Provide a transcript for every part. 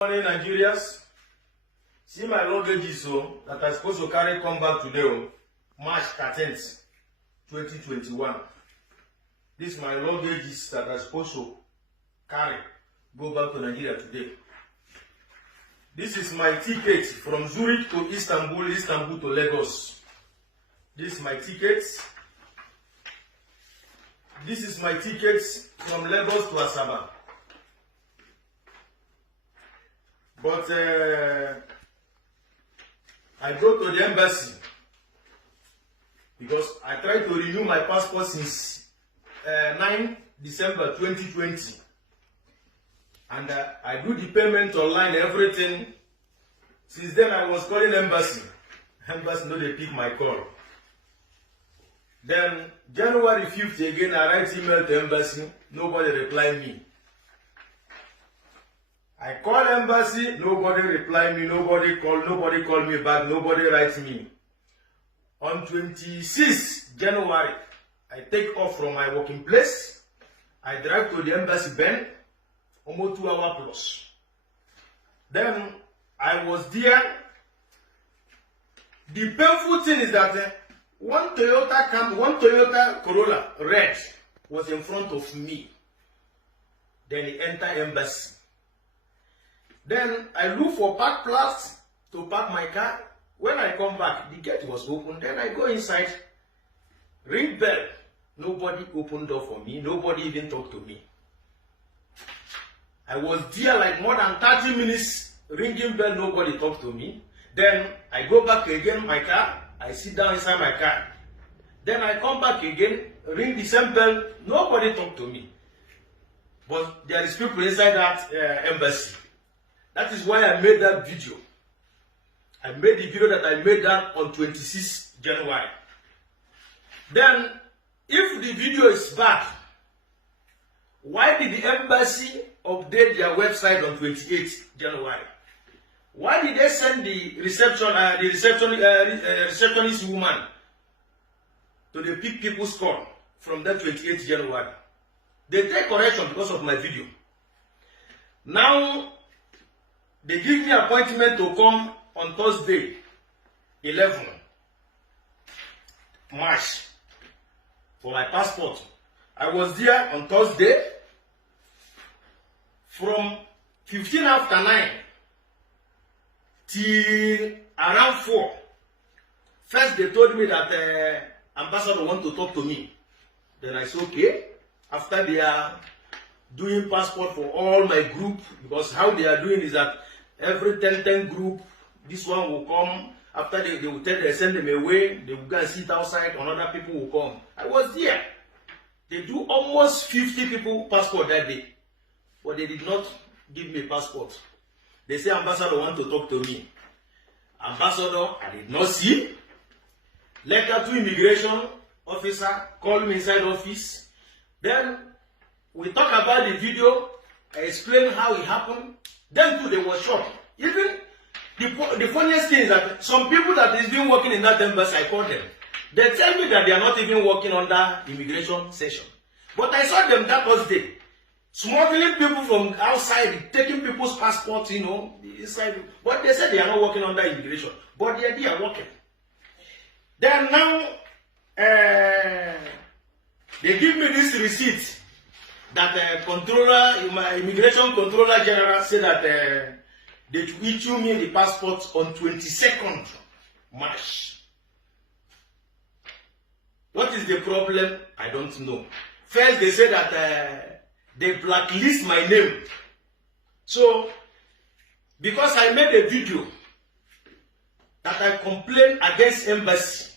Morning, Nigerians. See my luggage that I'm supposed to carry come back today, March 13th, 2021. This is my luggage that I'm supposed to carry go back to Nigeria today. This is my ticket from Zurich to Istanbul, Istanbul to Lagos. This is my ticket. This is my ticket from Lagos to Asaba. But I go to the embassy because I tried to renew my passport since 9 December 2020. And I do the payment online, everything. Since then, I was calling embassy. Embassy no, they pick my call. Then January 5th again, I write email to embassy. Nobody reply me. I call embassy, nobody reply me, nobody call me back, nobody write me. On 26th January, I take off from my working place. I drive to the embassy Ben, almost 2 hours plus. Then I was there. The painful thing is that one Toyota Corolla red was in front of me. Then he entered embassy. Then I look for park place to park my car. When I come back, the gate was open. Then I go inside, ring bell. Nobody opened door for me. Nobody even talked to me. I was there like more than 30 minutes, ringing bell. Nobody talked to me. Then I go back again, my car. I sit down inside my car. Then I come back again, ring the same bell. Nobody talked to me. But there is people inside that embassy. That is why I made that video. I made the video that I made that on 26th January. Then, if the video is bad, why did the embassy update their website on 28th January? Why did they send the receptionist woman to the pick people's call from that 28th January? They take correction because of my video. Now, they give me appointment to come on Thursday, 11 March, for my passport. I was there on Thursday from 15 after 9 till around 4. First, they told me that ambassador want to talk to me. Then I said, okay. After they are doing passport for all my group, because how they are doing is that every 10 group, this one will come. After they will tell they send them away, they will go and sit outside, another people will come. I was there. They do almost 50 people passport that day. But they did not give me a passport. They say ambassador want to talk to me. Ambassador, I did not see. Letter to immigration officer, call me inside office. Then we talk about the video. I explain how it happened. Then too, they were shocked. Even the funniest thing is that some people that is been working in that embassy, I call them. They tell me that they are not even working under immigration session. But I saw them that Thursday, smuggling people from outside, taking people's passports, inside. But they said they are not working under immigration. But they are working. Then now, they give me this receipt that immigration controller general said that they issue me the passport on 22nd March. What is the problem? I don't know. First, they said that they blacklist my name. So, because I made a video that I complained against embassy,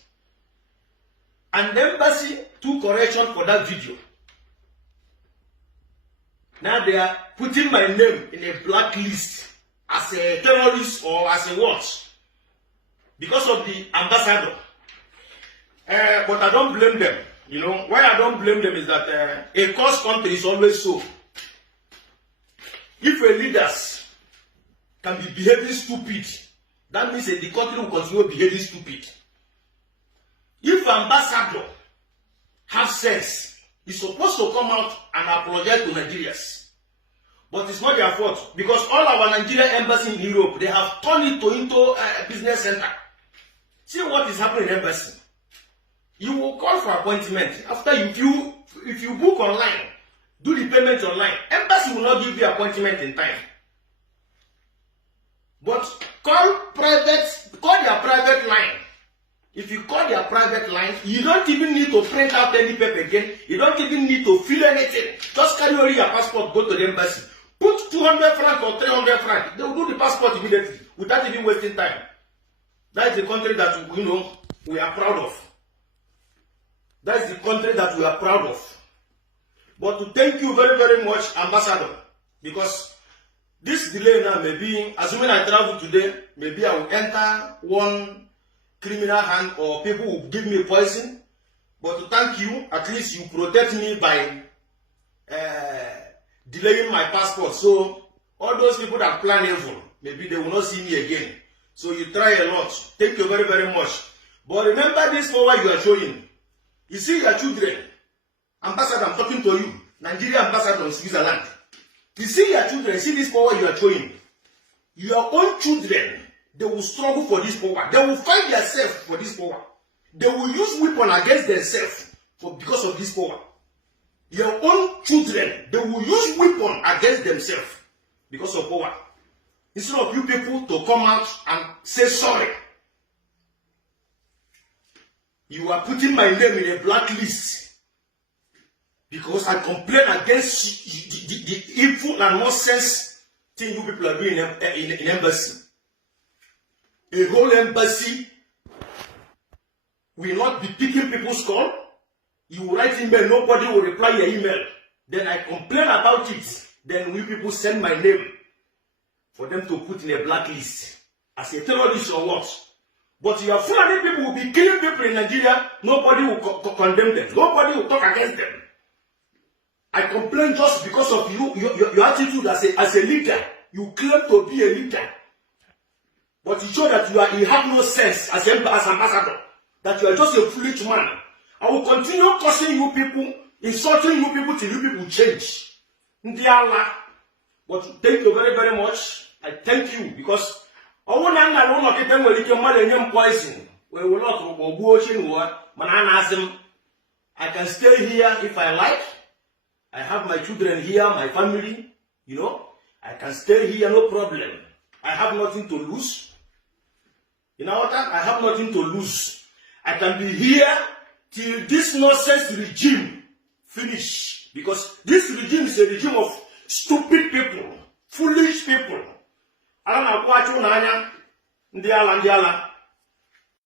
and the embassy took correction for that video. Now they are putting my name in a blacklist as a terrorist or as a what? Because of the ambassador. But I don't blame them. Why I don't blame them is that a cursed country is always so. If a leaders can be behaving stupid, that means that the country will continue behaving stupid. If ambassador have sense, he's supposed to come out and apologize to Nigerians. But it's not their fault because all our Nigerian embassy in Europe, they have turned it into a business center. See what is happening in embassy. You will call for appointment after if you book online, do the payment online. Embassy will not give you appointment in time. But call their private line. If you call their private line, you don't even need to print out any paper again. You don't even need to fill anything. Just carry only your passport, go to the embassy. Put 200 francs or 300 francs. They will do the passport immediately without even wasting time. That is the country that we are proud of. That is the country that we are proud of. But to thank you very, very much, Ambassador, because this delay now may be, assuming I travel today, maybe I will enter one criminal hand or people will give me poison. But to thank you, at least you protect me by delaying my passport. So all those people that plan evil, maybe they will not see me again. So you try a lot. Thank you very, very much. But remember this power you are showing. You see your children. Ambassador, I'm talking to you. Nigeria ambassador in Switzerland. You see your children, see this power you are showing. Your own children, they will struggle for this power. They will fight themselves for this power. They will use weapon against themselves because of this power. Your own children, they will use weapon against themselves because of power. Instead of you people to come out and say sorry. You are putting my name in a blacklist because I complain against the evil and nonsense thing you people are doing in embassy. A whole embassy will not be picking people's call. You will write email, nobody will reply your email. Then I complain about it. Then we people send my name for them to put in a blacklist as a terrorist or what. But your Fulani people will be killing people in Nigeria. Nobody will condemn them. Nobody will talk against them. I complain just because of your attitude as a leader. You claim to be a leader. But you show that you have no sense as ambassador. That you are just a foolish man. I will continue cursing you people, insulting you people till you people change. But thank you very, very much. I thank you because I can stay here if I like. I have my children here, my family, I can stay here, no problem. I have nothing to lose. You know what? I have nothing to lose. I can be here till this nonsense regime finish. Because this regime is a regime of stupid people, foolish people. I don't know what you know. Ndiala.